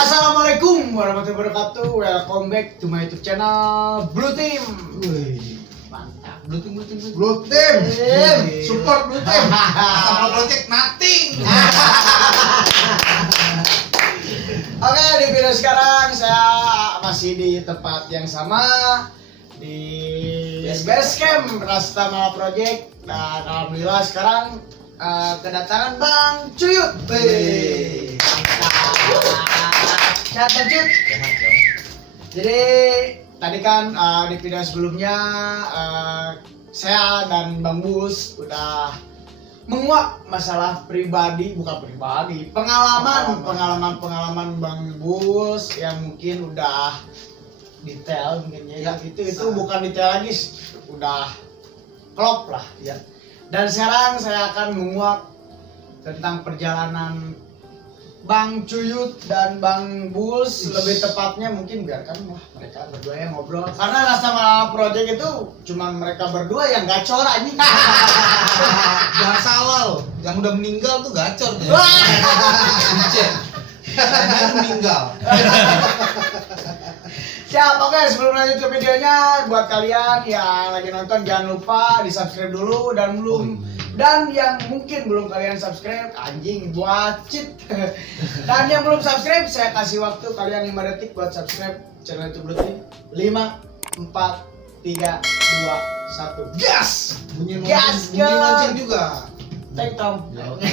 Assalamualaikum warahmatullahi wabarakatuh. Welcome back to my YouTube channel Blue Team. Mantap. Blue Team. Support Blue Team. Sama project nothing. Oke, di video sekarang saya masih di tempat yang sama di Basecamp Rastamala Project, dan alhamdulillah sekarang kedatangan Bang Cuyut. Sehat Bang Cuyut. Jadi tadi kan di video sebelumnya saya dan Bang Bus udah menguak masalah pengalaman Bang Bus yang mungkin udah detail mungkin ya. Itu bukan detail lagi, udah klop lah ya. Dan sekarang saya akan menguak tentang perjalanan Bang Cuyut dan Bang Bus, lebih tepatnya mungkin biarkan lah mereka berdua yang ngobrol. Karena Rastamala Project itu cuma mereka berdua yang gacor aja. Jangan salah loh, yang udah meninggal tuh gacor deh. Saya meninggal. Siap, oke, sebelum lanjut ke videonya, buat kalian yang lagi nonton jangan lupa di subscribe dulu, dan yang mungkin belum kalian subscribe, anjing buat cheat. Dan yang belum subscribe, saya kasih waktu kalian 5 detik buat subscribe channel YouTube Blue Team. 5, 4, 3, 2, 1. Gas! Bunyi Gas, lonceng juga. Take Tom. Jadi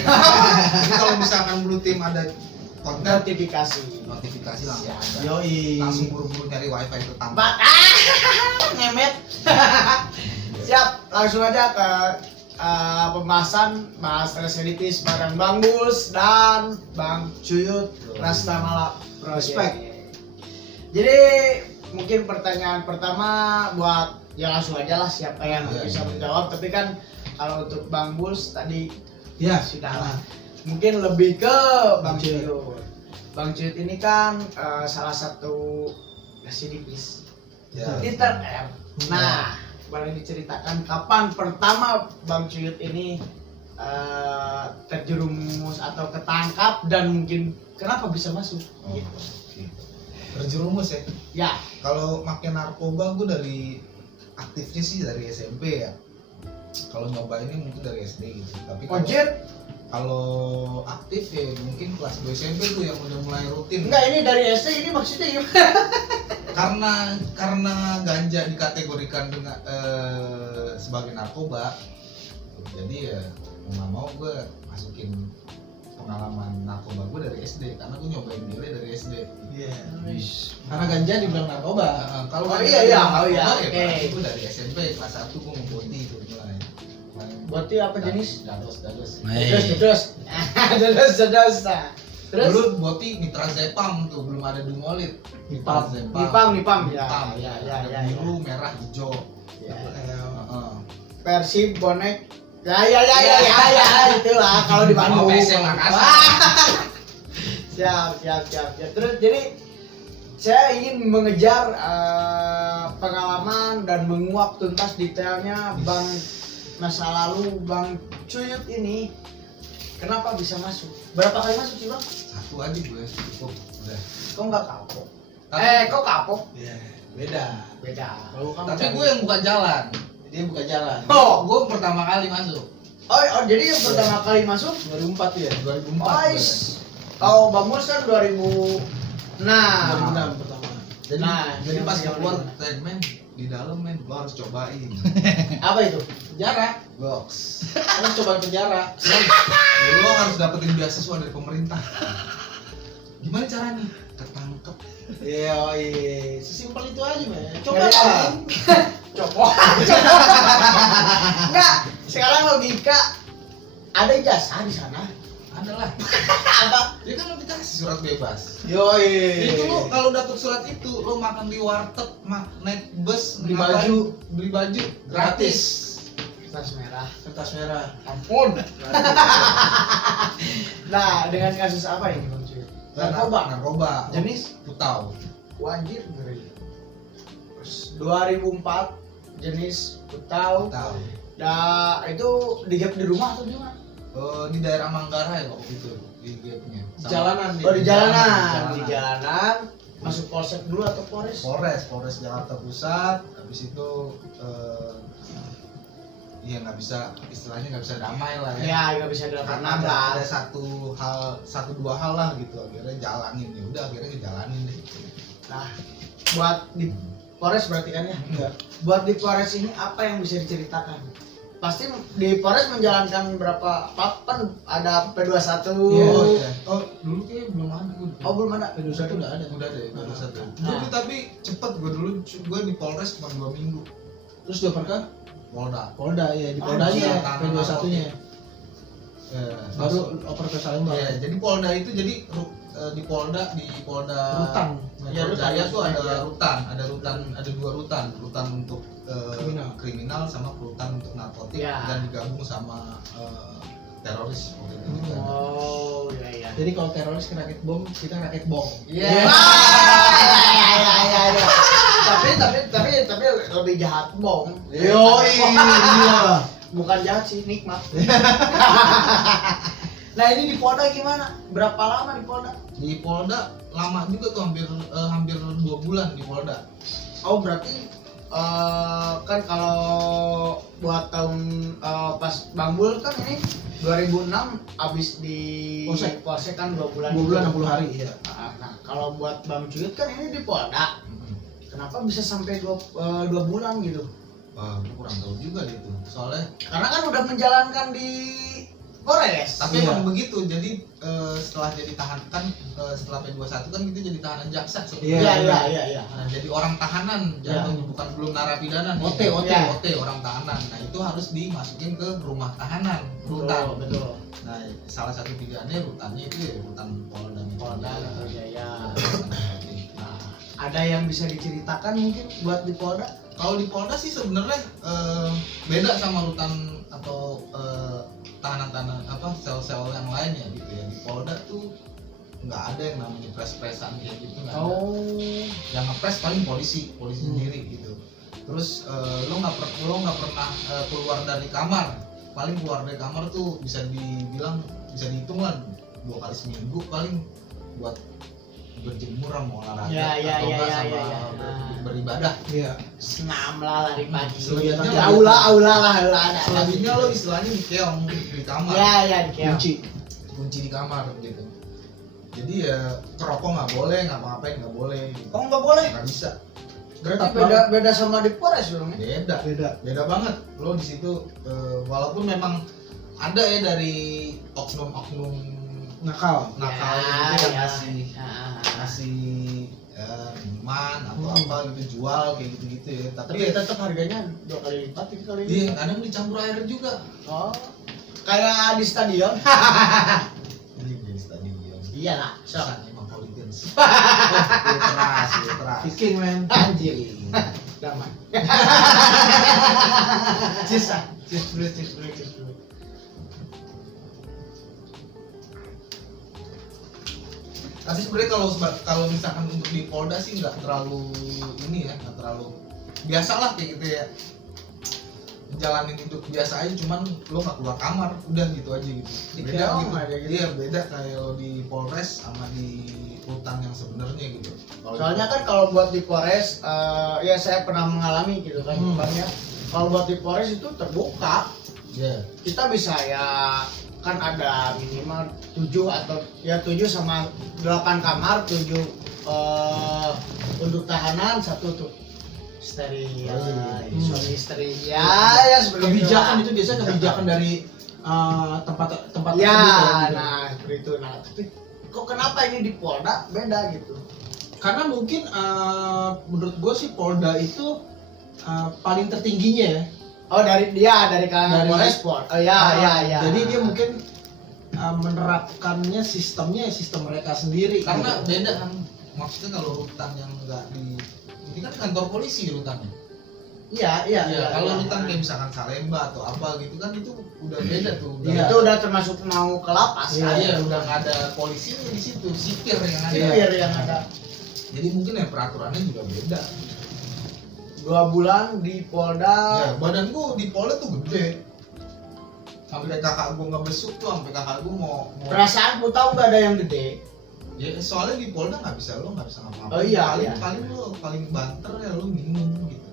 kalau misalkan Blue Team ada konten Notifikasi langsung. Yoi. Langsung buru-buru nyari wifi itu tambah. Ngemet. Siap, langsung aja ke pembahasan bahas reseditis bareng Bang Bus dan Bang Cuyut Rastamala Project. Jadi mungkin pertanyaan pertama buat ya langsung aja lah siapa yang bisa menjawab. Tapi kan kalau untuk Bang Bus tadi Ya sudah lah. Mungkin lebih ke Bang Cuyut. Bang Cuyut ini kan salah satu residivis Titer R. Nah, boleh diceritakan kapan pertama Bang Cuyut ini terjerumus atau ketangkap dan mungkin kenapa bisa masuk? Gitu. Terjerumus ya? Ya. Kalau makin narkoba gue dari aktifnya sih dari SMP ya. Kalau nyoba ini mungkin dari SD gitu. Tapi kalau aktif ya mungkin kelas 2 SMP tuh yang udah mulai rutin. Enggak, ini dari SD ini maksudnya gimana? karena ganja dikategorikan dengan sebagai narkoba, jadi ya mau nggak mau gue masukin pengalaman narkoba gue dari SD, karena gue nyobain gile dari SD. Karena ganja dibilang narkoba. Kalau itu dari SMP kelas 1 gue mau boti itu mulai. Boti apa jenis? Dados. Dados. Dulu boti nitrazepam tuh, belum ada dumolit. Nipam ya. Biru, merah, hijau. Persib, bonek. Ya itulah kalau di Bandung. Siap. Terus jadi saya ingin mengejar pengalaman dan menguak tuntas detailnya Bang masa lalu Bang Cuyut ini. Kenapa bisa masuk? Berapa kali masuk sih Bang? Satu aja gue cukup udah. Kok nggak kapok? Kok kapok? Iya, beda. Tapi gue yang buka jalan. Dia buka jalan. Oh, gue pertama kali masuk. Oh, jadi yang pertama kali masuk 2004 ya, 2004. Kalau Bang Mus kan 2006 pertama. Jadi pas keluar men di dalam lo harus cobain. Apa itu? Penjara. Box. Harus coba penjara. Lo harus dapetin beasiswa dari pemerintah. Gimana caranya? Ketangkep. Iya, sesimpel itu aja, men. Coba lah. Coba. Enggak, sekarang logika ada ijazah di sana. Ada lah. Apa? Dia kan lo dikasih surat bebas. Yoi. Itu lo kalau dapet surat itu lo makan di warteg, naik bus, beli baju gratis. Kertas merah. Ampun. Nah, dengan kasus apa ini Bang Cuy? Narkoba. Jenis putau. Anjir, ngeri. 2004 jenis putau. Nah, itu digap di rumah atau gimana? Di daerah Manggarai waktu itu. di gate-nya. Jalanan Oh di jalanan, Jalanan. di jalanan masuk polsek dulu atau Polres? Polres Jakarta Pusat. Habis itu ya nggak bisa, istilahnya nggak bisa damai lah ya. Ya nggak bisa dilakukan Karena ada nabrak. satu dua hal lah gitu, akhirnya jalanin, ya udah akhirnya ngejalanin deh. Nah, buat di Polres berarti kan ya? Enggak. Buat di Polres ini apa yang bisa diceritakan? Pasti di Polres menjalankan berapa papan, ada P21. Oh iya. Oh dulu kayaknya belum ada. Oh, belum ada. P21 udah ada. Udah deh, baru satu. Nah. Jadi tapi cepet gue di Polres cuma 2 minggu. Terus dioper ke Polda. ya di Oh, Poldanya, iya. P21-nya. Ya, Baru oper ke Salemba. ya, jadi Polda itu jadi di Polda Rutan. Ya, Jaya tuh ya. ada dua rutan untuk kriminal sama rutan untuk narkotik Ya. dan digabung sama teroris waktu itu. Oh, iya iya. Jadi kalau teroris rakit bom, kita rakit bom. Iya. Iya. Tapi lebih jahat bom. Iya. Bukan jahat sih, nikmat. Nah, ini di Polda gimana? Berapa lama di Polda? Di Polda lama juga tuh, hampir 2 bulan di Polda. Oh, berarti kan kalau buat tahun pas Bang Bul kan ini 2006 abis di Polsek kan 2 bulan. 2 bulan 60 hari ya. Nah, kalau buat Bang Cuyut kan ini di Polda. Kenapa bisa sampai 2 bulan gitu? Wah, gue kurang tahu juga deh itu. Soalnya Karena kan udah menjalankan di Polres. tapi Iya. emang begitu. Jadi setelah jadi setelah P21 kan kita jadi tahanan jaksa sebenarnya. Iya. Nah, jadi orang tahanan, jatuhnya bukan belum narapidana nih. OT. OT orang tahanan. Nah, itu harus dimasukin ke rumah tahanan, rutan. Betul. Nah, salah satu pilihannya rutannya itu ya rutan Polda. Polda Metro Jaya. Nah, Nah, ada yang bisa diceritakan mungkin buat di Polda? kalau di Polda sih sebenarnya beda sama rutan atau tahanan-tahanan sel-sel yang lainnya gitu ya. Di Polda tuh nggak ada yang namanya pres-presan kayak gitu, nggak ada. Oh. Yang ngepres paling polisi sendiri gitu. Terus lo nggak pernah keluar dari kamar. Paling keluar dari kamar tuh bisa dihitung lah 2 kali seminggu paling buat berjemur sama olahraga atau enggak sama beribadah. Iya. Senam lah, lari pagi. Selebihnya Aula lah ada. Selebihnya lo istilahnya di keong di kamar. Ya di keong. Kunci di kamar gitu. Jadi ya kerokok nggak boleh, ngapa-ngapain nggak boleh. Oh, nggak boleh. Nggak bisa. Berarti Ketat beda sama di Polres dong ya? Beda banget. Lo di situ walaupun memang ada ya dari oknum Nakal. nakal gitu yang ngasih minuman atau Hmm. apa gitu, jual kayak gitu-gitu ya. Tapi Tapi tetap harganya 2 kali lipat, 3 kali dia lipat. kadang dicampur air juga. Oh. Kayak di stadion. Ini di stadion. Iya lah. So. San emang Politians. Ultras. Viking man. Anjir. Damai. Cheers. Tapi sebenarnya kalau misalkan untuk di Polda sih nggak terlalu nggak terlalu biasa lah kayak gitu ya, jalanin hidup biasa aja, cuman lo nggak keluar kamar udah gitu aja gitu. Beda keong gitu. aja gitu. Iya beda kayak lo di Polres sama di rutan yang sebenarnya gitu. Soalnya kan kalau buat di Polres, ya saya pernah mengalami gitu kan, Bang ya. Kalau buat di Polres itu terbuka, kita bisa ya kan ada minimal 7 atau ya 7 sama 8 kamar, 7 untuk tahanan, 1 untuk steril, suami istri ya seperti Kebijakan itulah. itu biasanya kebijakan dari tempat Ya, tersebut, nah seperti itu. Nah, tapi kok kenapa ini di Polda beda gitu? Karena mungkin menurut gue sih Polda itu paling tertingginya ya. Oh, dari kalangan Dari- Polres Pol. Oh ya. Jadi dia mungkin menerapkannya sistem mereka sendiri. karena gitu. beda kan, maksudnya kalau rutan yang nggak ini kan kantor polisi rutannya. Iya. Kalau rutan kayak misalkan Salemba atau apa gitu kan itu udah beda tuh. Iya. Itu udah termasuk mau ke lapas Iya, kan? Iya, udah nggak ada polisinya di situ, sipir yang ada. Sipir yang ada. Jadi mungkin ya peraturannya juga beda. 2 bulan di Polda. Ya, badanku di Polda tuh gede. sampai kakak gue ngebesuk tuh, sampai kakak gue mau Perasaanku tahu nggak ada yang gede. ya soalnya di Polda nggak bisa ngapa-ngapain. Oh iya, paling iya. paling lo paling banter ya lo minum gitu.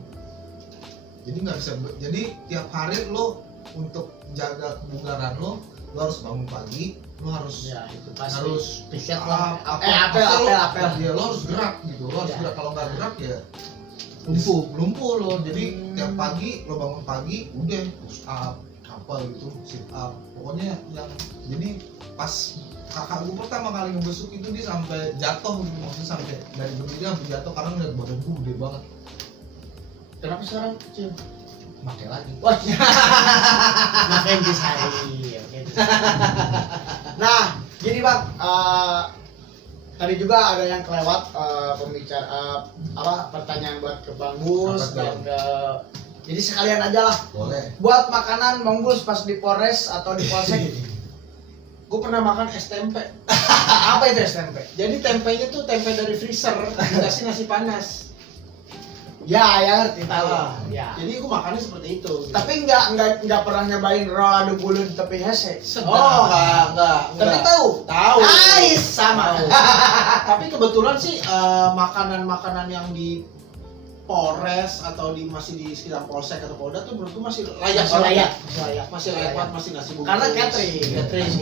Jadi nggak bisa, jadi tiap hari lo untuk jaga kebugaran lo harus bangun pagi, lo harus Ya itu pasti. harus Piket lah. apel. Apel. Ya, lo harus gerak gitu, lo harus Ya. gerak, kalau nggak gerak ya lumpuh lo. Jadi tiap pagi lo bangun pagi udah push up apa gitu, sit up, pokoknya yang jadi pas kakak gue pertama kali ngebesuk itu dia sampai jatuh gitu, maksudnya sampai dari berdiri sampai jatuh karena ngeliat badan gue gede banget. Kenapa sekarang kecil? Pakai lagi. Wah, makin disari. Nah, gini bang, tadi juga ada yang kelewat pembicara pertanyaan buat ke Bang Bus Apa dan ke, jadi sekalian aja lah Boleh. buat makanan Bang Bus pas di Polres atau di Polsek. Gue pernah makan es tempe. Apa itu es tempe? Jadi tempenya tuh tempe dari freezer dikasih nasi panas. Ya, ya ngerti tahu. Ya. Ya. Jadi gue makannya seperti itu. Gitu. Tapi nggak pernah nyobain rolado bulu di tepi hese. Oh, enggak. Tapi tahu. Tahu. Ais sama. Tahu. Tapi kebetulan sih makanan-makanan yang di Polres atau masih di sekitar Polsek atau Polda tuh menurutku masih layak. Masih layak. Masih layak banget, masih nasi bungkus. Karena catering.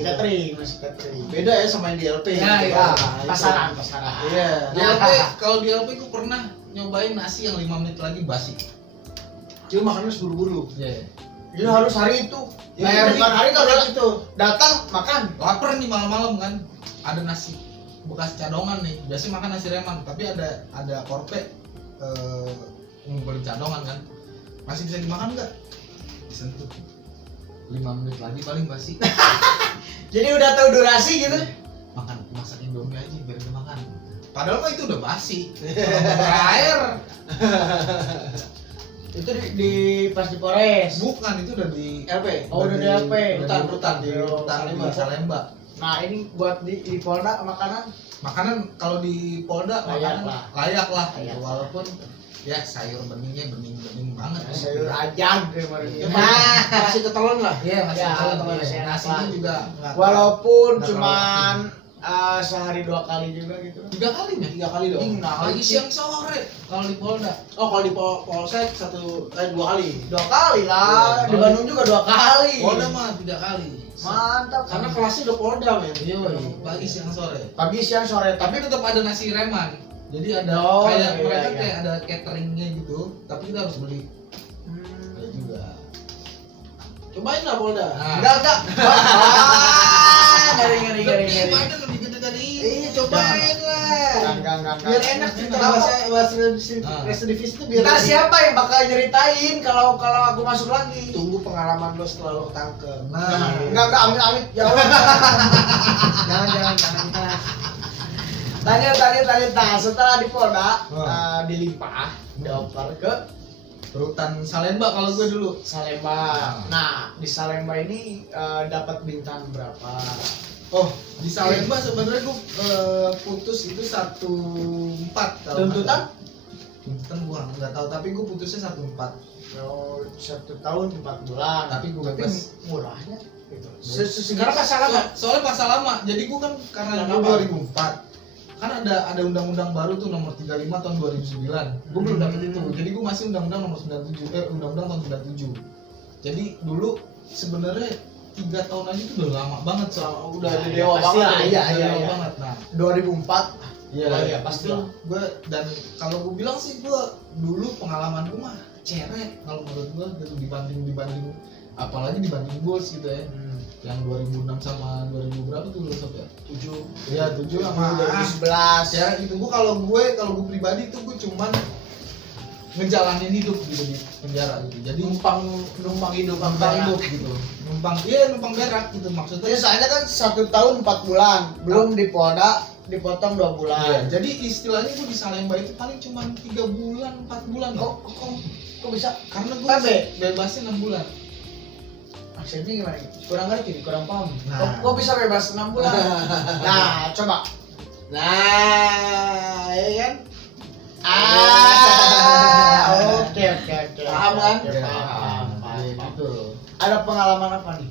Catering. Masih catering. Beda ya sama yang di LP. Ya, gitu. iya. Nah, itu. Pasaran. Iya. Di LP, kalau di LP gue pernah nyobain nasi yang 5 menit lagi basi. Cuma makannya buru-buru. Iya. Jadi harus hari itu. Ya, Bukan hari itu hari udah itu. datang makan. Laper nih malam-malam kan, ada nasi bekas cadongan nih, biasanya makan nasi reman, tapi ada korpe ngumpulin cadongan kan, masih bisa dimakan nggak? Disentuh 5 menit lagi paling basi. Jadi udah tahu durasi gitu. Makan, masak indomie aja biar dia makan, padahal mah itu udah basi. Berair. Itu di pas di Polres. Bukan, itu udah di LP. Oh, udah di LP. rutan di Salemba. Nah, ini buat di Polda makanan Makanan kalau di Polda Layak makanan lah. layak lah, Layak. walaupun ya sayur beningnya bening banget. sayur ajang kemarin. Masih ketelan lah. Iya, masih Ya, telur masih enak nasinya lah. juga nggak- Walaupun nggak cuman sehari 2 kali juga gitu. 3 kali nih. 3 kali dong. Nah, Pagi siang sore kalau di Polda. Oh, kalau di Polsek 2 kali. 2 kali lah. Iya. Di Bandung juga 2 kali. Polda mah 3 kali. Mantap. Karena kelasnya udah Polda, men. Iya, pagi siang sore. Pagi siang sore Tapi tetap ada nasi reman. Jadi ada Oh, kayak iya, mereka iya. kayak ada cateringnya gitu, tapi kita harus beli. Hmm. Ada juga. Cobain lah Polda. Nah, Enggak. Ngeri. Badan lebih gede dari ini. Iya, cobain lah. Enggak. Biar enak cerita bahasa residivis itu biar Ntar siapa yang bakal nyeritain kalau aku masuk lagi? tunggu pengalaman lo setelah lo ketangkep. Nah, Enggak, amit. Ya Allah. Jangan. Tanya. Nah, setelah di Polda, dilimpah, dioper ke rutan Salemba kalau gue dulu. Salemba. Nah, di Salemba ini dapat bintang berapa? Oh, di Salemba sebenarnya gue putus itu 1,4 kalau Tuntutan? Tuntutan gue nggak tahu, tapi gue putusnya 1,4. Oh, 1 tahun 4 bulan. Tapi gue Tapi bebas. murahnya gitu. Karena pasal lama. Soalnya pasal lama. Jadi gue kan karena Kenapa? gue 2004. Kan ada undang-undang baru tuh nomor 35 tahun 2009. Gue belum dapet itu. Jadi gue masih undang-undang nomor 97 undang-undang tahun 97. Jadi dulu sebenarnya 3 tahun aja itu udah lama banget, Udah Nah, dewa pasti banget. lah, ya. iya. Dewa banget. Nah, 2004. iya, iya, pasti itu lah. gue, dan kalau gue bilang sih gue dulu pengalaman gue mah cerek kalau menurut gue gitu, dibanding apalagi dibanding Bulls gitu ya. Yang 2006 sama 2000 berapa tuh lu sob ya? 7. Iya, 7 sama 2011. cerek gitu. Gue kalau gue pribadi tuh gue cuman ngejalanin hidup gitu di penjara gitu. Jadi numpang hidup numpang hidup gitu. Numpang berak gitu Jadi maksudnya. soalnya kan 1 tahun 4 bulan, belum di Polda dipotong 2 bulan. Iya, jadi istilahnya gue di Salemba itu paling cuma 3 bulan, 4 bulan Kok kok. kok bisa? Karena gue Tapi bebasnya 6 bulan. maksudnya gimana? Kurang ngerti, kurang paham. Nah. Kok bisa bebas 6 bulan? Nah, coba. Nah, ya kan? Oke. Paham kan? Oke, paham. Iya, gitu. Ada pengalaman apa nih?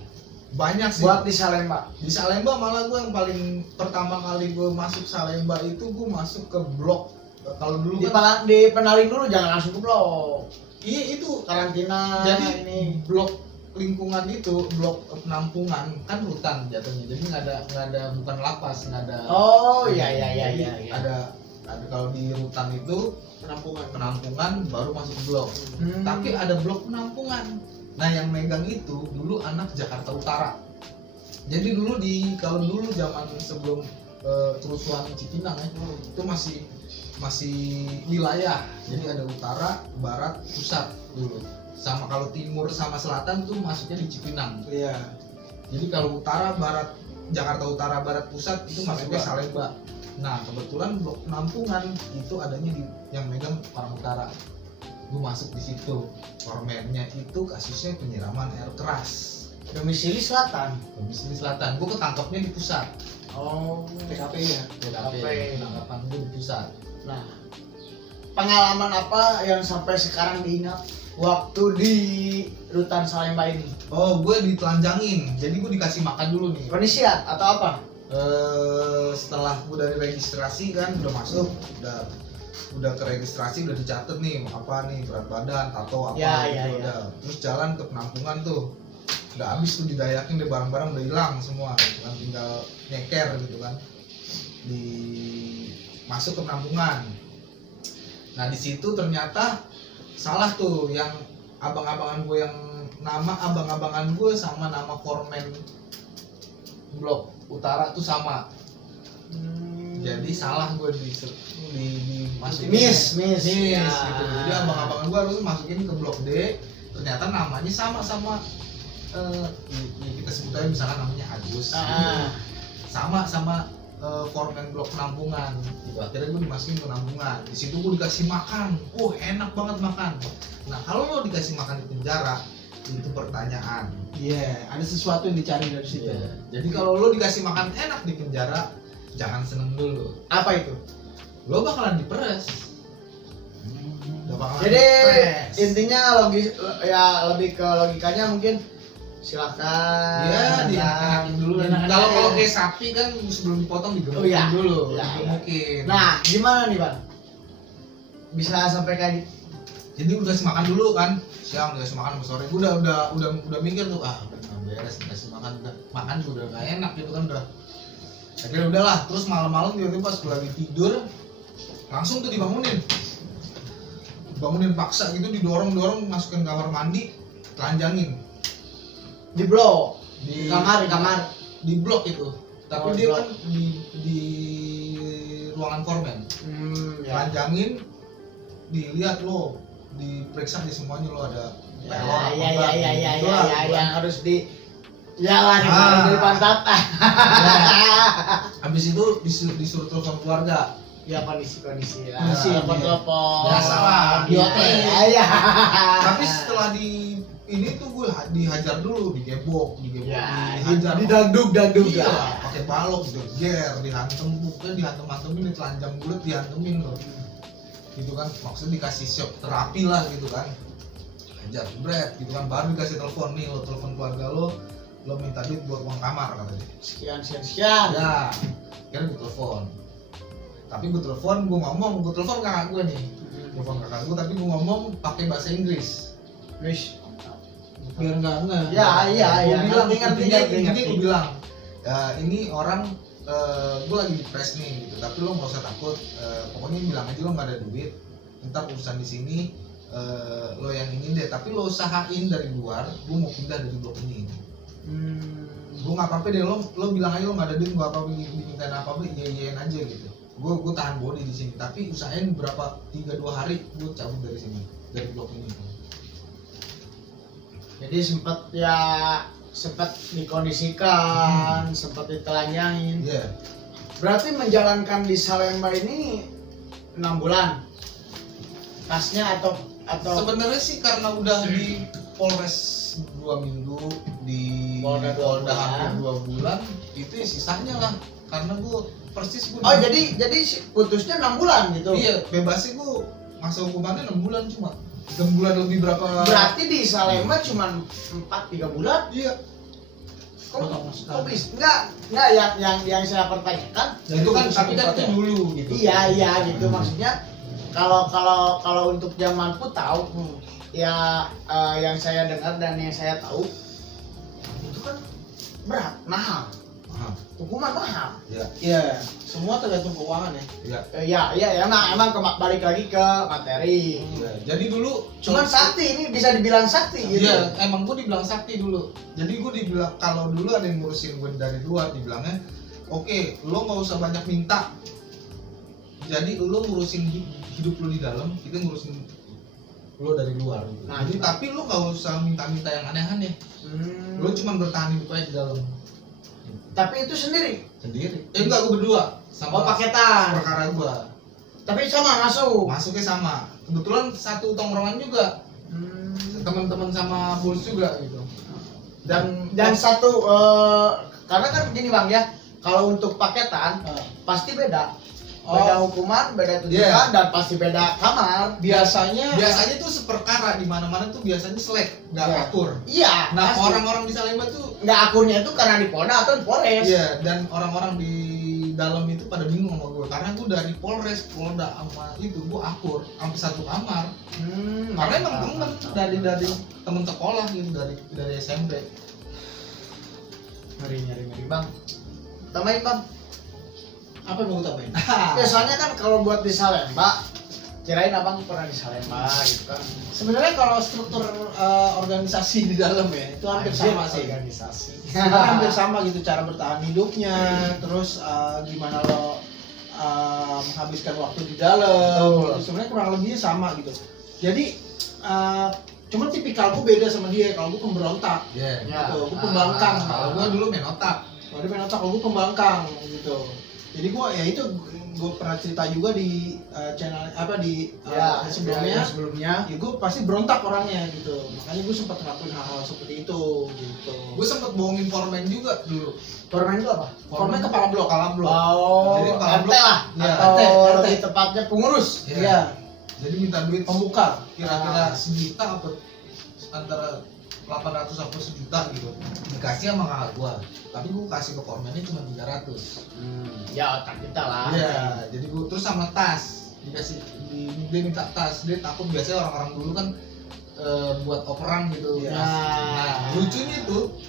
banyak sih. buat di Salemba. Di Salemba malah gue yang paling pertama kali gue masuk Salemba itu gue masuk ke blok. Kalau dulu kan Di penalin dulu, jangan langsung ke blok. iya itu Karantina. jadi ini blok lingkungan itu blok penampungan kan rutan jatuhnya, jadi nggak ada bukan lapas, nggak ada. oh iya. Ada kalau di rutan itu penampungan baru masuk blok. Tapi ada blok penampungan. Nah yang megang itu dulu anak Jakarta Utara. Jadi dulu kalau dulu zaman sebelum kerusuhan Cipinang ya, itu masih wilayah. Jadi ada utara, barat, pusat dulu. Sama kalau timur sama selatan tuh masuknya di Cipinang. Iya. Jadi kalau utara, barat, Jakarta Utara, barat, pusat itu masuknya Salemba. Nah kebetulan blok penampungan itu adanya di yang megang orang utara. Gue masuk di situ. Formennya itu kasusnya penyiraman air keras. Domisili selatan. Domisili selatan. Gue ketangkapnya di pusat. Oh, TKP ya. TKP. Penangkapan gue di pusat. Nah, pengalaman apa yang sampai sekarang diingat waktu di rutan Salemba ini? Oh, gue ditelanjangin. Jadi gue dikasih makan dulu nih. Kondisiat atau apa? Setelah gue dari registrasi kan udah masuk, udah ke registrasi, udah dicatat nih apa nih berat badan, tato apa gitu. Udah. Terus jalan ke penampungan tuh. Udah habis tuh didayakin deh, barang-barang udah hilang semua, gitu kan, tinggal nyeker gitu kan. Masuk ke penampungan. Nah di situ ternyata salah tuh, yang abang-abangan gue yang nama abang-abangan gue sama nama foreman blok utara tuh sama. Jadi salah gue dimasukin miss ya. gitu. Jadi abang-abangan gue harus masukin ke blok D, ternyata namanya sama kita sebut aja misalkan namanya Agus. Sama foreman blok penampungan gitu. Akhirnya gue dimasukin ke penampungan. Di situ gue dikasih makan. Enak banget makan. Nah kalau lo dikasih makan di penjara, itu pertanyaan. Ada sesuatu yang dicari dari situ. Jadi kalau lo dikasih makan enak di penjara, jangan seneng dulu. Apa itu? Lo bakalan diperes. Jadi intinya lebih ke logikanya mungkin silakan. Iya, dienak-enakin dulu. Kalau kayak sapi kan sebelum dipotong digemukin dulu, digemukin. Nah, gimana nih Bang? Bisa sampai kayak gitu? Jadi udah kasih makan dulu kan, siang dikasih makan sama sore. Gue udah mikir tuh, udah beres dikasih makan udah gak enak gitu kan udah. Akhirnya udahlah, terus malam-malam tiba-tiba pas gue lagi tidur, langsung tuh dibangunin paksa gitu, didorong masukin kamar mandi, telanjangin. Di blok, di kamar di blok itu, tapi dia kan di ruangan foreman. Telanjangin, dilihat lo, diperiksa di semuanya lo ada pelor apa enggak. Yang harus dari pantat. Habis itu disuruh telepon keluarga. Ya kondisi telepon biasa lah di hotel. Tapi setelah ini tuh gue dihajar dulu, digebok, dihajar, didanduk iya, pakai balok, dihantem, dihantem-hantemin, ditelanjang bulat, dihantemin loh. Gitu kan, maksudnya dikasih shock terapi lah gitu kan. Hajar berat gitu kan, baru dikasih telepon nih, lo telepon keluarga lo minta duit buat uang kamar katanya. Sekian. Ya, kan gue telepon. Tapi gue telepon kakak gue nih. Telepon kakak gue tapi gue ngomong pakai bahasa Inggris. Biar enggak. Gue bilang, ini orang gue lagi di press nih gitu, tapi lo nggak usah takut, pokoknya bilang aja lo nggak ada duit, ntar urusan di sini lo yang ini deh, tapi lo usahain dari luar, gue mau pindah dari blok ini. Gue nggak apa-apa deh, lo bilang aja lo nggak ada duit, gue apa-apa dimintain apa-apa, iyain aja gitu. Gue tahan body di sini, tapi usahain 3-2 hari gue cabut dari sini, dari blok ini. Jadi sempat dikondisikan, sempat ditelanjangin. Berarti menjalankan di Salemba ini 6 bulan. Pasnya atau sebenarnya sih karena udah di Polres 2 minggu, di Polda hampir 2 bulan, itu ya sisanya lah. Karena gue persis gue. Oh jadi putusnya 6 bulan gitu. Iya, bebasnya gue masa hukumannya 6 bulan cuma. 6 bulan lebih berapa? Berarti di Salemba cuma 4-3 bulan? Iya. Kok bisa? Enggak yang saya pertanyakan. itu kan tapi kan itu dulu gitu. Iya gitu maksudnya kalau untuk zaman tahu ya yang saya dengar dan yang saya tahu itu kan berat, mahal. Hukuman mahal. Iya, semua tergantung keuangan ya. Iya, emang balik lagi ke materi. Ya, jadi dulu Cuman sakti ini bisa dibilang sakti gitu. Iya, emang gue dibilang sakti dulu. Jadi gue dibilang kalau dulu ada yang ngurusin gue dari luar, dibilangnya, oke, lo nggak usah banyak minta. Jadi lo ngurusin hidup lo di dalam, kita ngurusin lo dari luar. Gitu. Nah, jadi tapi lo nggak usah minta-minta yang aneh-aneh. Lo cuma bertahan hidup aja di dalam. Tapi itu sendiri. Enggak, gue berdua sama Paketan. perkara gue. Tapi sama Masuknya sama. Kebetulan satu tongkrongan juga. Teman-teman sama bos juga gitu. Dan satu karena kan begini Bang ya, kalau untuk paketan pasti beda. Beda hukuman, beda tuntutan dan pasti beda kamar. Biasanya tuh seperkara di mana-mana tuh biasanya selek, nggak akur. Iya. Nah, pasti. orang-orang di Salemba tuh nggak akurnya itu karena di Polda atau di Polres. iya, dan orang-orang di dalam itu pada bingung sama gue karena gue dari Polres, Polda sama itu gue akur sampai satu kamar. Karena emang temen dari temen sekolah gitu dari SMP. Ngeri Bang. Tambahin Bang. apa yang mau tambahin? Ya soalnya kan kalau buat di Salemba, kirain abang pernah di Salemba gitu kan. Sebenarnya kalau struktur organisasi di dalam ya itu hampir sama sih. Organisasi. Sebenarnya hampir sama gitu cara bertahan hidupnya, terus gimana lo menghabiskan waktu di dalam. Gitu. Sebenarnya kurang lebihnya sama gitu. Jadi cuman tipikal gue beda sama dia. Kalau gue pemberontak, gitu. Gue pembangkang. Kalau gue dulu main otak. Kalau dia main otak, kalau gue pembangkang gitu. Jadi gue ya itu gue pernah cerita juga di channel di sebelumnya. Ya gue pasti berontak orangnya gitu. Makanya gue sempat ngelakuin hal-hal seperti itu gitu. Gue sempet bohongin foreman juga dulu. Foreman itu apa? Foreman kepala blok. Oh, Jadi kepala RT blok lah. ya, Atau RT. lebih tepatnya pengurus. Iya. Jadi minta duit Pembuka. kira-kira sejuta apa antara 800 sampai sejuta gitu. Dikasih sama kakak gua. Tapi gua kasih ke foreman-nya cuma 300. Ya otak kita lah. Iya, jadi gua terus sama tas. Dia minta tas. Dia takut biasanya orang-orang dulu kan buat operan gitu. Iya. Nah, lucunya tuh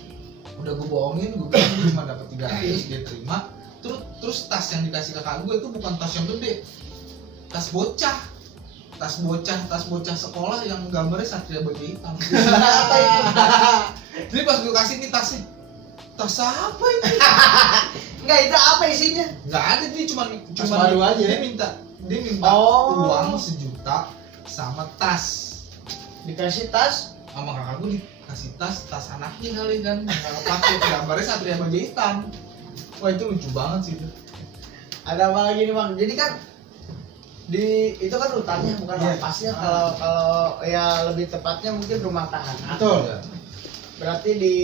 udah gua bohongin, gua bilang gua cuma dapat 300, dia terima. Terus tas yang dikasih kakak gua itu bukan tas yang gede. Tas bocah sekolah yang gambarnya Satria Baja Hitam. Apa itu? Jadi pas gue kasih ini tas apa ini? Enggak, itu apa isinya? Nggak ada, dia cuma baru aja. Dia minta uang 1 juta sama tas. Dikasih tas Sama kakak gue dikasih tas anaknya kali kan, nggak pakai gambarnya Satria Baja Hitam. Wah itu lucu banget sih itu. ada apa lagi nih Bang? Jadi kan itu kan hutannya bukan lapasnya. Kalau ya lebih tepatnya mungkin rumah tahanan. Betul. Ya. Berarti di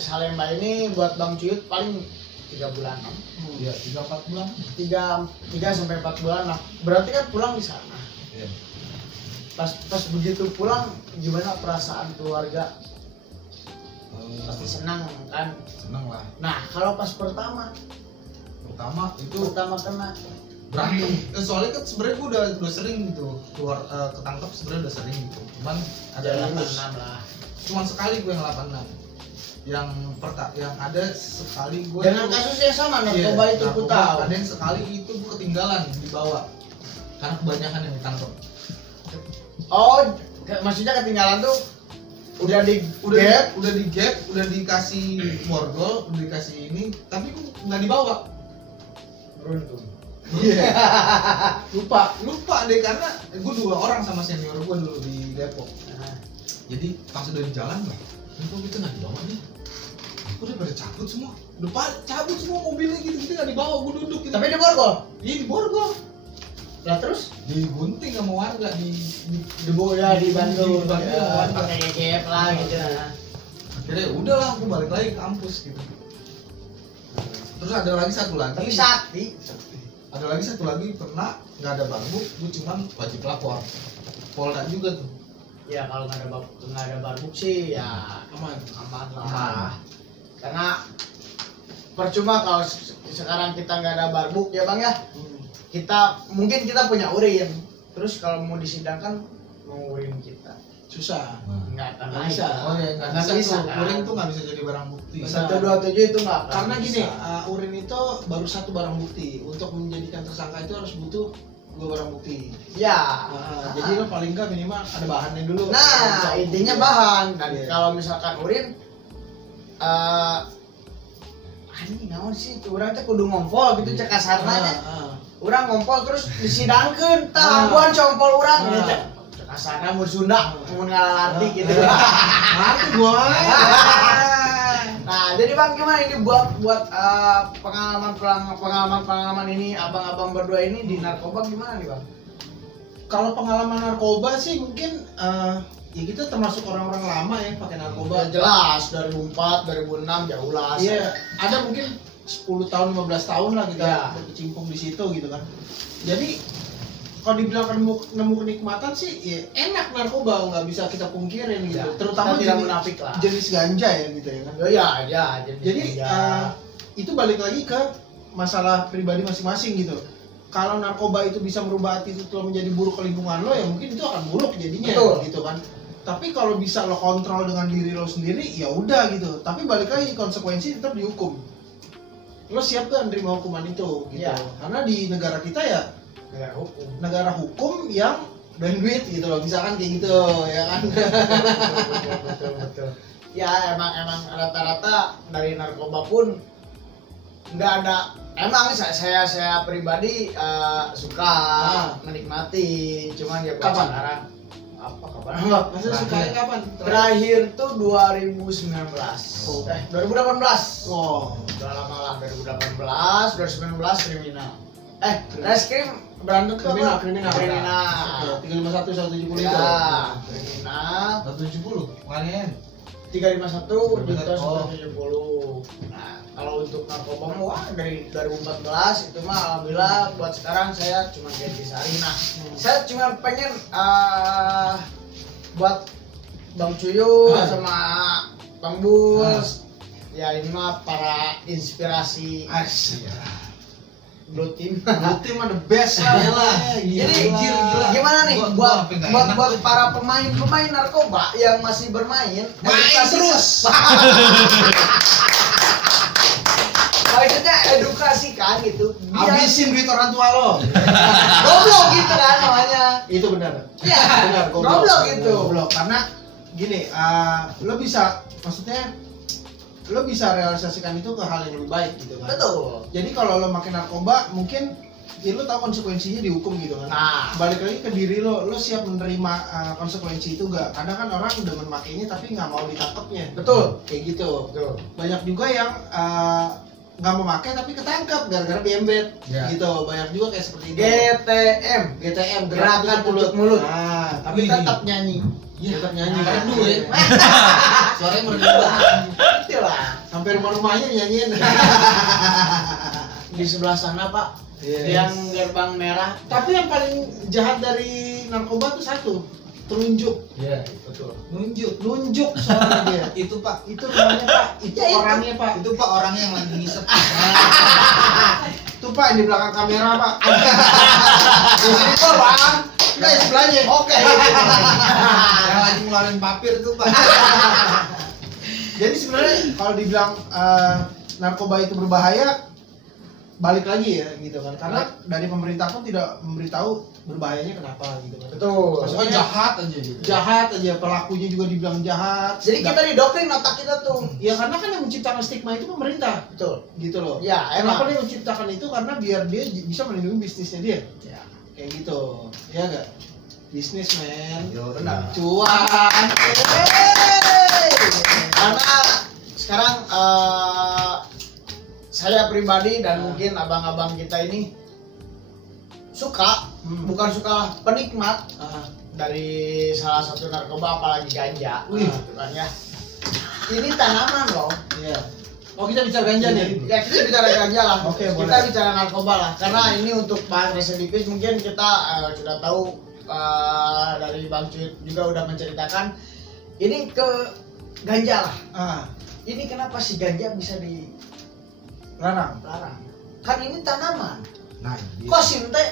Salemba ini buat Bang Cuyut paling 3 bulan. Iya, 3-4 bulan. 3 sampai 4 bulan lah. Berarti kan pulang di sana. Iya. Pas begitu pulang gimana perasaan keluarga? Pasti senang kan? Seneng lah. Nah, kalau pas pertama Itu kena berantem. Soalnya kan sebenarnya gue udah sering gitu keluar ketangkep, sebenarnya udah sering gitu. Cuman ada lulus. 86 lah. Cuman sekali gue yang 86. Yang ada sekali gue Dengan kasus yang sama narkoba itu aku tahu. Ada yang sekali itu gue ketinggalan dibawa karena kebanyakan yang ditangkap. Oh, maksudnya ketinggalan tuh udah di gap, udah dikasih borgol, udah dikasih ini, tapi gue nggak dibawa. beruntung. Iya. lupa deh karena gue 2 orang sama senior gue dulu di Depok. Jadi pas udah di jalan lah, kok kita nggak dibawa nih. Udah pada cabut semua, cabut semua mobilnya gitu, kita nggak dibawa, gue duduk gitu. Tapi di borgol. Iya di borgol. Lah terus Digunting sama warga di dibantu ya, pakai gap lah gitu. Akhirnya udahlah, gue balik lagi ke kampus gitu. Terus ada lagi satu lagi. Tapi sakti. Ada lagi satu lagi pernah nggak ada barbuk, gue cuman wajib lapor. Polda juga tuh. Ya kalau nggak ada barbuk sih ya Aman. lah. karena percuma kalau sekarang kita nggak ada barbuk ya bang ya. Mungkin kita punya urin, terus kalau mau disidangkan mau urin kita susah. nggak akan Nggak bisa. Oh ya, nggak Nggak bisa bisa, tuh. kan? Urin tuh nggak bisa jadi barang bukti. Bisa. 127 itu nggak akan Karena gini, bisa. urin itu baru satu barang bukti. Untuk menjadikan tersangka itu harus butuh 2 barang bukti. Ya. Jadi lo paling nggak minimal ada bahannya dulu. Nah, intinya bahan. Dan Iya. kalau misalkan urin, ini naon sih? Urang teh kudu ngompol gitu cek kasarna teh. Urang ngompol terus disidangkeun, tahuan compol urang gitu. Cek kasarna mun Sunda, mun ngalalarti gitu. Ngerti gua. Nah, jadi Bang gimana ini buat pengalaman ini abang-abang berdua ini di narkoba gimana nih Bang? Kalau pengalaman narkoba sih mungkin ya kita termasuk orang-orang lama ya pakai narkoba. Ya jelas 2004, 2006 jauh lah. Iya, ada mungkin 10 tahun, 15 tahun lah kita Ya. berkecimpung di situ gitu kan. Jadi kalau dibilang nemu kenikmatan sih ya enak narkoba, nggak bisa kita pungkirin gitu. Ya, Terutama kita tidak munafik lah. jenis ganja ya gitu ya kan. Ya, Jadi itu balik lagi ke masalah pribadi masing-masing gitu. Kalau narkoba itu bisa merubah attitude lo menjadi buruk ke lingkungan lo, ya mungkin itu akan buruk jadinya. Betul. Gitu kan. Tapi kalau bisa lo kontrol dengan diri lo sendiri, ya udah gitu. Tapi balik lagi konsekuensi tetap dihukum. Lo siap gak nerima hukuman itu gitu. Iya. Karena di negara kita ya negara hukum yang doyan duit gitu loh, misalkan kayak gitu ya kan. betul. Ya emang rata-rata dari narkoba pun nggak ada. Emang saya pribadi suka menikmati, cuman ya buat Kapan? sekarang kapan? Maksudnya sukanya kapan? Terakhir tuh 2019. 2018. Oh. Udah lama lah, 2018, 2019 kriminal. Reskrim berantem tuh Kriminal, apa? kriminal. Kriminal. 351 170 itu. Ya, kriminal. 170 kalian. 351 juta Oh. 170. Nah, kalau untuk narkoba mah wah dari 2014 itu mah alhamdulillah buat sekarang saya cuma ganti sehari. Nah, saya cuma pengen buat Bang Cuyu sama Bang Bus. Ya ini mah para inspirasi Asyik. Blue Team. Blue Team mah the best lah. Jadi gila. gimana nih Gua sampai nggak enak buat tuh. para pemain narkoba yang masih bermain Main terus. Maksudnya edukasi kan gitu. Biar Habisin duit orang tua lo. goblok gitu kan namanya. Itu benar. Iya, Benar, goblok gitu. Goblok karena gini, lo bisa maksudnya lo bisa realisasikan itu ke hal yang lebih baik gitu kan. Betul. Jadi kalau lo makin narkoba mungkin ya lo tahu konsekuensinya dihukum gitu kan. Nah, Balik lagi ke diri lo siap menerima konsekuensi itu gak? Kadang kan orang udah memakainya tapi nggak mau ditangkapnya. betul. Kayak gitu. Betul. Banyak juga yang nggak memakai tapi ketangkap gara-gara diembet. Ya. Gitu. Banyak juga kayak seperti itu. GTM, GTM gerakan tutup mulut. Nah, Tapi tetap nyanyi. tetap nyanyi. Merdu ya. Suaranya merdu. Itulah. Sampai rumah-rumahnya nyanyiin. Di sebelah sana, Pak. Yes. Yang gerbang merah. Tapi yang paling jahat dari narkoba tuh satu, telunjuk. Iya, betul. Nunjuk. Nunjuk soalnya dia. Itu Pak. Itu namanya Pak, itu Ya, itu. orangnya Pak. Itu Pak orangnya yang lagi ngisep. Itu Pak yang di belakang kamera Pak. Di sini kok, Bang. Enggak, di sebelahnya. Oke. Yang lagi ngeluarin papir tuh Pak. Jadi sebenarnya kalau dibilang narkoba itu berbahaya, balik lagi ya gitu kan. Karena dari pemerintah pun tidak memberitahu berbahayanya kenapa gitu kan. Betul. Maksudnya jahat aja gitu. Jahat aja, pelakunya juga dibilang jahat. Jadi kita didoktrin otak kita tuh. Ya karena kan yang menciptakan stigma itu pemerintah Betul. gitu loh. Ya, Kenapa emang. dia menciptakan itu? Karena biar dia bisa melindungi bisnisnya dia. Ya. Kayak gitu. Ya enggak? Bisnis men. Yo, Benar. Cuan. Karena sekarang saya pribadi dan mungkin abang-abang kita ini suka, bukan suka penikmat dari salah satu narkoba apalagi ganja. Wih. Gitu kan ya. Ini tanaman loh. Iya. Oh kita bicara ganja nih. Ya kita bicara ganja lah. Oke, Kita boleh. bicara narkoba lah. Karena ini untuk bahan residipis mungkin kita sudah tahu dari Bang Cuit juga udah menceritakan ini ke ganja lah. ini kenapa si ganja bisa dilarang? Kan ini tanaman. Nah, Kok sinte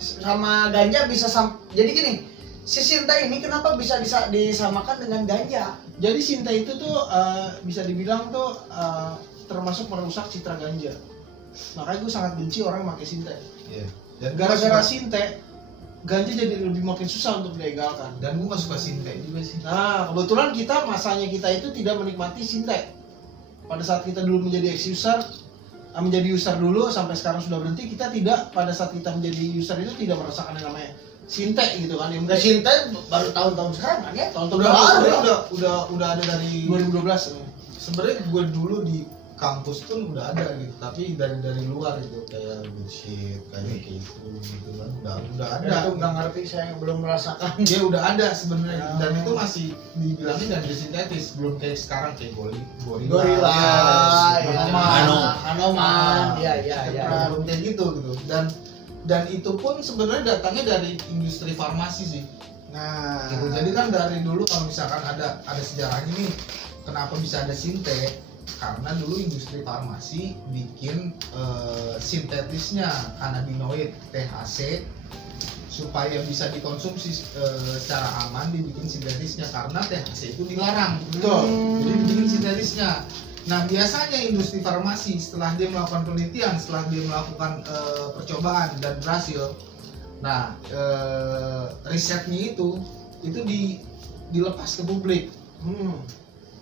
sama ganja bisa jadi gini, si sinte ini kenapa bisa disamakan dengan ganja? Jadi Sinta itu tuh bisa dibilang tuh termasuk merusak citra ganja. Makanya gue sangat benci orang pakai Sinta. iya. Dan Gara-gara Sinte, ganja jadi lebih makin susah untuk dilegalkan. dan gue gak suka Sinte juga sih. Nah, kebetulan masanya kita itu tidak menikmati Sinte. Pada saat kita dulu menjadi ex-user, menjadi user dulu sampai sekarang sudah berhenti, kita tidak, pada saat kita menjadi user itu tidak merasakan yang namanya Sinte gitu kan. Enggak sinte baru tahun-tahun sekarang kan ya? Tahun-tahun Udah ada dari 2012. sebenarnya gue dulu di kampus pun udah ada gitu, tapi dari luar itu kayak bullshit kayak gitu kan udah ada. Itu nggak ngerti, saya belum merasakan. Dia udah ada sebenarnya dan itu masih dibilangin ganja sintetis, belum kayak sekarang kayak gorila, Hanoman, ya. belum kayak gitu dan itu pun sebenarnya datangnya dari industri farmasi sih. Nah, Gitu. Jadi kan dari dulu kalau misalkan ada sejarahnya nih, kenapa bisa ada sinte? Karena dulu industri farmasi bikin sintetisnya kanabinoid THC supaya bisa dikonsumsi secara aman, dibikin sintetisnya karena THC itu dilarang. betul. Jadi dibikin sintetisnya. Nah biasanya industri farmasi setelah dia melakukan penelitian, setelah dia melakukan percobaan dan berhasil, nah risetnya itu dilepas ke publik.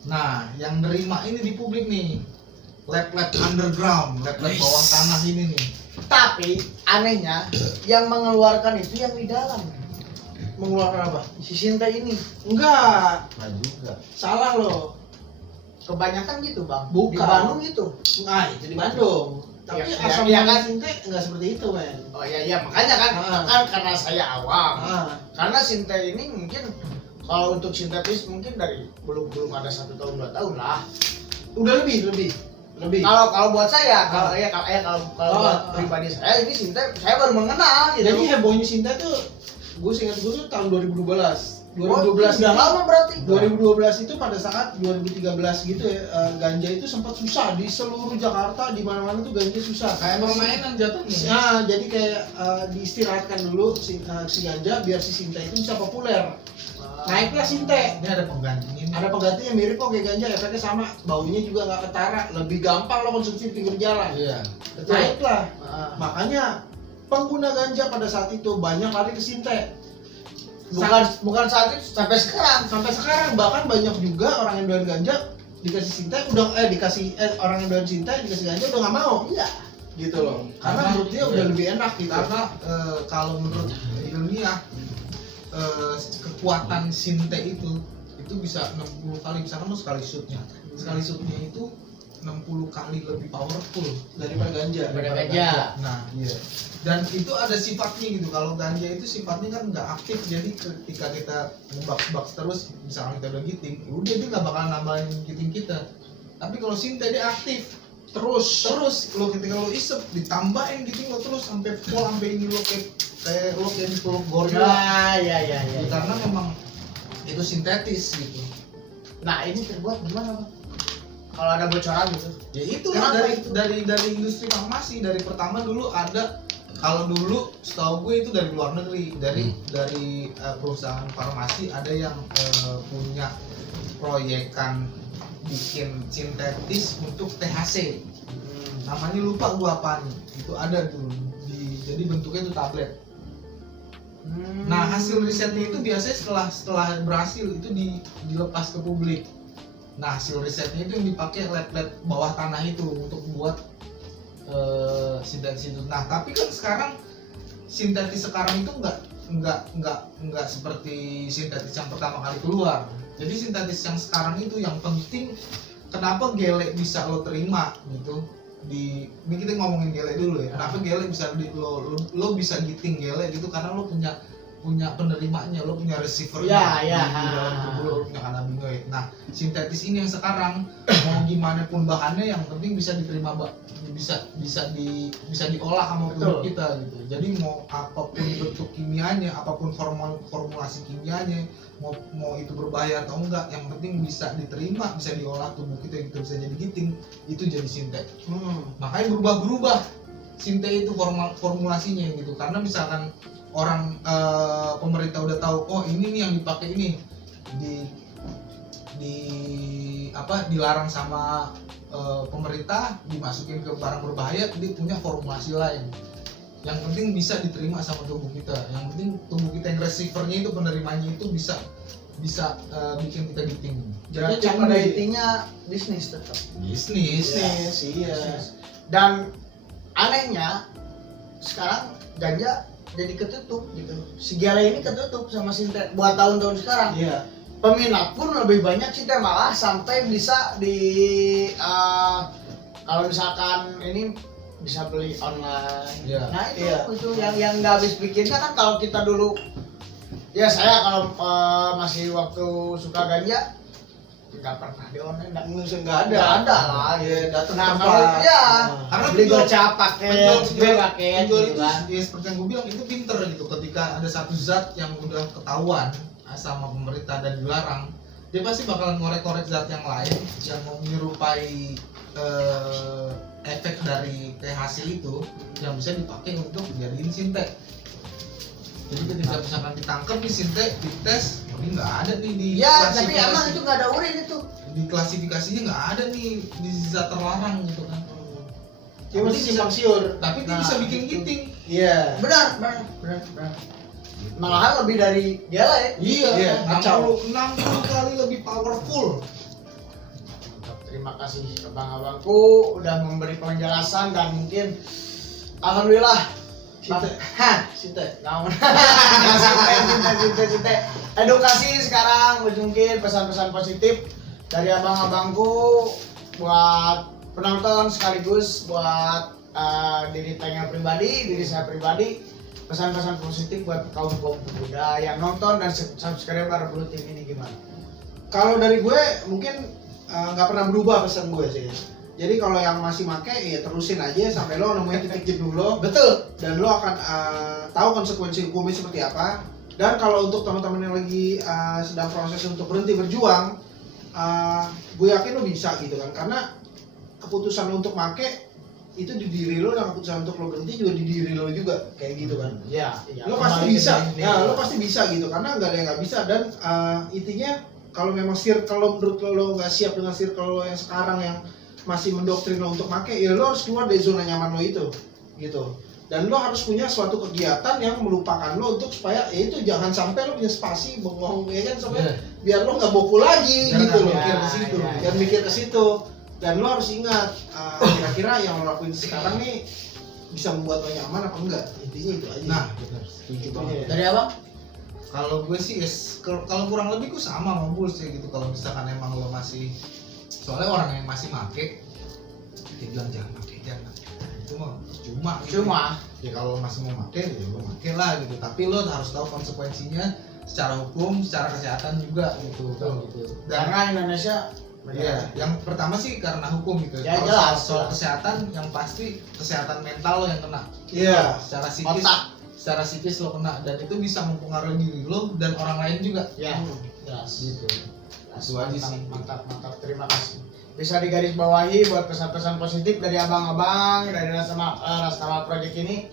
Nah, yang nerima ini di publik nih, lab-lab underground, lab-lab bawah tanah ini nih. Tapi anehnya yang mengeluarkan itu yang di dalam. Mengeluarkan apa? Si Sinta ini Enggak, Nah juga. salah loh. kebanyakan gitu bang. Bukan. Di Bandung gitu. Nah, itu di Bandung. Tapi Ya, asam ya, manis kan? Sinte enggak seperti itu, men. Oh iya makanya kan karena saya awam. Karena Sinta ini mungkin kalau untuk sintetis mungkin dari belum ada 1 tahun 2 tahun lah. Udah lebih. Kalau buat saya kalau buat pribadi saya ini Sinta saya baru mengenal gitu. Jadi hebohnya Sinta tuh, gue seingat gue tuh tahun 2012. 2012 udah lama berarti. 2012 itu pada saat 2013 gitu ya, ganja itu sempat susah di seluruh Jakarta, di mana-mana tuh ganja susah. Kayak permainan jatuhnya. Nah, jadi kayak diistirahatkan dulu si ganja biar si Sinta itu bisa populer. Naiklah Sinte. Ini ada penggantinya. Ada penggantinya mirip kok kayak ganja, efeknya sama, baunya juga nggak ketara, lebih gampang lo konsumsi di pinggir jalan. Iya. Naiklah. Makanya pengguna ganja pada saat itu banyak lari ke Sinte. Bukan saat itu sampai sekarang. Bahkan banyak juga orang yang doyan ganja dikasih Sinte orang yang doyan Sinte dikasih ganja udah nggak mau. Iya. Gitu loh. Karena menurut dia udah lebih enak gitu. Karena kalau menurut ilmiah kekuatan sinte itu bisa 60 kali, misalkan lo sekali shootnya itu 60 kali lebih powerful daripada ganja. Nah iya, dan itu ada sifatnya gitu. Kalau ganja itu sifatnya kan nggak aktif, jadi ketika kita ngebaks terus, misalkan kita udah giting, udah dia nggak bakalan nambahin giting kita. Tapi kalau sinte dia aktif terus lo ketika lo isep ditambahin giting lo terus sampai full, sampai ini lo kayak lo kayak dipeluk gorila. Ya. Karena memang itu sintetis gitu. Nah ini terbuat gimana bang? Kalau ada bocoran gitu? Ya itu Kenapa dari industri farmasi. Dari pertama dulu ada, kalau dulu setahu gue itu dari luar negeri, dari perusahaan farmasi ada yang punya proyekan bikin sintetis untuk THC. Namanya lupa gue apaan. Itu ada tuh jadi bentuknya itu tablet. Nah hasil risetnya itu biasanya setelah berhasil itu dilepas ke publik. Nah hasil risetnya itu yang dipakai lab-lab bawah tanah itu untuk buat sintetis itu. Nah tapi kan sekarang sintetis sekarang itu nggak seperti sintetis yang pertama kali keluar. Jadi sintetis yang sekarang itu yang penting, kenapa gele bisa lo terima gitu. Ini kita ngomongin gele dulu ya. Kenapa gele bisa lo bisa giting gele gitu, karena lo punya punya penerimanya, lo punya receivernya Ya, di dalam tubuh lo punya cannabinoid. Nah, sintetis ini yang sekarang mau gimana pun bahannya yang penting bisa diterima, bisa diolah sama tubuh kita gitu. Jadi mau apapun bentuk kimianya, apapun formulasi kimianya, mau itu berbahaya atau enggak, yang penting bisa diterima, bisa diolah tubuh kita, gitu, bisa jadi giting, itu jadi sinte. Makanya berubah-berubah sinte itu formulasinya gitu, karena misalkan orang pemerintah udah tahu, oh ini nih yang dipakai ini dilarang sama pemerintah, dimasukin ke barang berbahaya, dia punya formulasi lain. Yang penting bisa diterima sama tubuh kita. Yang penting tubuh kita yang receivernya itu, penerimanya itu bisa bikin kita giting. Jadi pada intinya bisnis tetap. Bisnis. Iya. Dan anehnya sekarang ganja jadi ketutup gitu. Sigara ini ketutup sama sinte buat tahun-tahun sekarang. Iya. Peminat pun lebih banyak sinte, malah sampai bisa kalau misalkan ini bisa beli online. Iya. Nah itu yang nggak habis pikirnya kan. Kalau kita dulu, ya saya kalau masih waktu suka ganja nggak pernah di online, nggak ada lah. Iya, datang Nah, tempat. kalau Karena beli gocap pakai penjual paket itu gitu kan. ya seperti yang gue bilang, itu pinter gitu. Ketika ada satu zat yang udah ketahuan sama pemerintah dan dilarang, dia pasti bakalan ngorek-ngorek zat yang lain yang menyerupai efek dari THC itu yang bisa dipakai untuk jadiin sinte. Jadi ketika misalkan ditangkap di sinte, dites, ini nggak ada nih di Ya, tapi emang itu nggak ada urin itu. di klasifikasinya nggak ada nih di zat terlarang gitu kan. Dia masih simpang siur. Tapi dia bisa bikin giting. Iya. Benar. Malahan lebih dari dia lah ya. Iya, kacau. 60 kali lebih powerful. Terima kasih abang-abangku udah memberi penjelasan, dan mungkin alhamdulillah Sinte. namun Sinte edukasi sekarang mungkin pesan-pesan positif dari abang-abangku buat penonton sekaligus buat diri saya pribadi, pesan-pesan positif buat kaum pemuda yang nonton dan subscriber Blue Team ini gimana? Kalau dari gue mungkin nggak pernah berubah pesan gue sih. Jadi kalau yang masih make ya terusin aja sampai lo nemuin titik jenuh lo. Betul. Dan lo akan tahu konsekuensi hukumnya seperti apa. Dan kalau untuk teman-teman yang lagi sedang proses untuk berhenti berjuang, gue yakin lo bisa gitu kan. Karena keputusan untuk make itu di diri lo, dan keputusan untuk lo berhenti juga di diri lo juga, kayak gitu kan. Iya. Lo pasti bisa. Ya, lo pasti bisa gitu, karena nggak ada yang nggak bisa. Dan intinya kalau memang circle lo menurut lo nggak siap dengan circle lo yang sekarang yang masih mendoktrin lo untuk make, ya lo harus keluar dari zona nyaman lo itu gitu. Dan lo harus punya suatu kegiatan yang melupakan lo untuk supaya ya itu jangan sampai lo punya spasi bengong ya kan, sampai biar lo nggak boku lagi gitu lo, mikir ke situ, jangan mikir ke situ. Dan lo harus ingat kira-kira yang lo lakuin sekarang nih bisa membuat lo nyaman apa enggak, intinya itu aja. Nah, benar, setuju banget. Dari abang? Kalau gue sih kalau kurang lebih gue sama sama Bulls ya gitu. Kalau misalkan emang lo masih, soalnya orang yang masih make dia bilang jangan make, itu mah cuma ya kalau masih mau make ya lo make lah gitu. Tapi lo harus tahu konsekuensinya secara hukum, secara kesehatan juga gitu. Dan Karena Indonesia iya, yang pertama sih karena hukum gitu. Ya, Kalau jelas, soal jelas. kesehatan, yang pasti kesehatan mental lo yang kena. Iya. Secara psikis lo kena, dan itu bisa mempengaruhi diri lo dan orang lain juga. ya jelas. Gitu. Itu aja sih. Mantap. Terima kasih. Bisa digarisbawahi buat pesan-pesan positif dari abang-abang dari Rastama Project ini.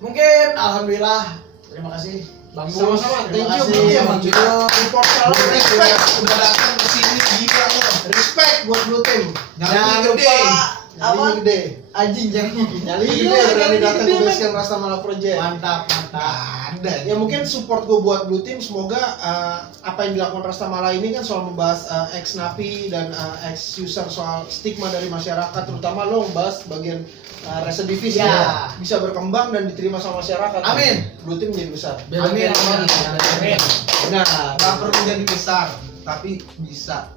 Mungkin alhamdulillah, terima kasih Bang Bus. Sama-sama. Terima Thank you, kasih Bang. Bang Bido. Support selalu, respect. Udah datang ke sini gila lo. Respect buat Blue Team. Jangan Nyali lupa gede. Nyalinya gede. Anjing jangan Nyali gede berani datang ke basecamp Rastamala Project. Mantap. Ada. Ya mungkin support gue buat Blue Team, semoga apa yang dilakukan Rastamala ini kan soal membahas ex napi dan ex user soal stigma dari masyarakat, terutama lo membahas bagian residivis Ya. bisa berkembang dan diterima sama masyarakat. Amin. Blue Team menjadi besar. Amin. Nah, Gak perlu jadi besar, tapi bisa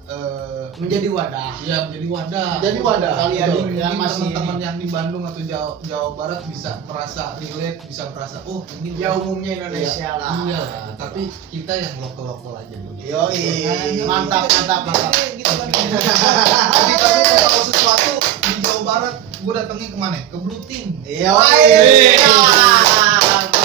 menjadi wadah. ya menjadi wadah. Jadi wadah. Kalian Betul. yang Mungkin masih teman-teman yang di Bandung atau Jawa Barat bisa merasa relate, bisa merasa oh ini ya umumnya Indonesia iya, lah. iya, tapi kita yang lokal aja dulu. Yoi, mantap. Gitu kan. Jadi kalau gua tahu sesuatu di Jawa Barat, gue datangnya kemana? Ke Blue Team. Yoi.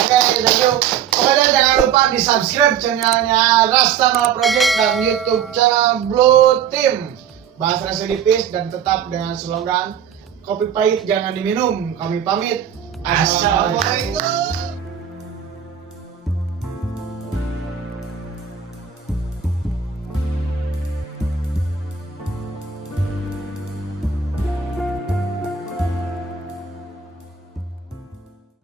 Oke, thank you. Pokoknya jangan lupa di subscribe channelnya Rastamala Project dan YouTube channel Blue Team. Bahas rasa tipis dan tetap dengan slogan kopi pahit jangan diminum. Kami pamit. Assalamualaikum.